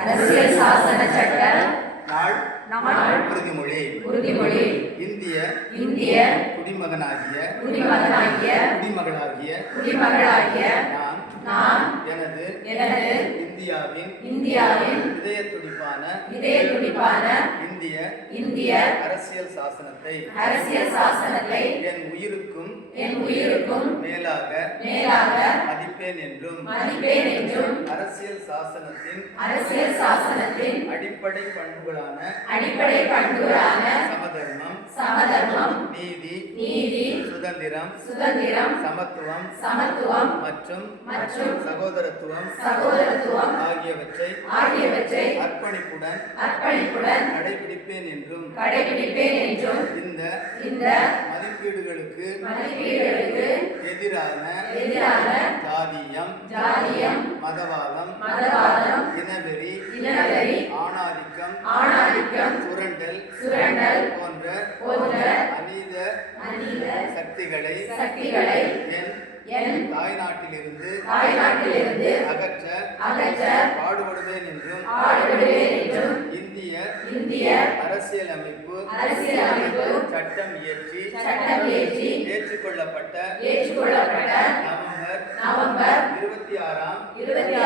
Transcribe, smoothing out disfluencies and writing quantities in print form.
அரசியல் சாசன சட்ட நாள் உறுதிமொழி இந்திய குடிமகனாகிய நான் எனது இந்தியாவின் இதய துடிப்பான இந்திய அரசியல் சாசனத்தை என் உயிருக்கும் மேலாக மதிப்பேன் என்றும் அரசியல் சாசனத்தின் அடிப்படை பண்புகளான சமதர்மம் நீதி சுதந்திரம் சமத்துவம் மற்றும் சகோதரத்துவம் ஆகியவற்றை அர்ப்பணிப்புடன் கடைபிடிப்பேன் என்றும் இந்த மதிப்பீடுகளுக்கு எதிரான ஜாதியம் மதவாதம் இனவெறி ஆணாதிக்கம் சுரண்டல் போன்ற அநீத சக்திகளை என் தாய்நாட்டிலிருந்து அகற்ற பாடுபடுவேன் என்றும் இந்திய அரசியலமைப்பு சட்டம் இயற்றி ஏற்றுக்கொள்ளப்பட்ட நவம்பர் 26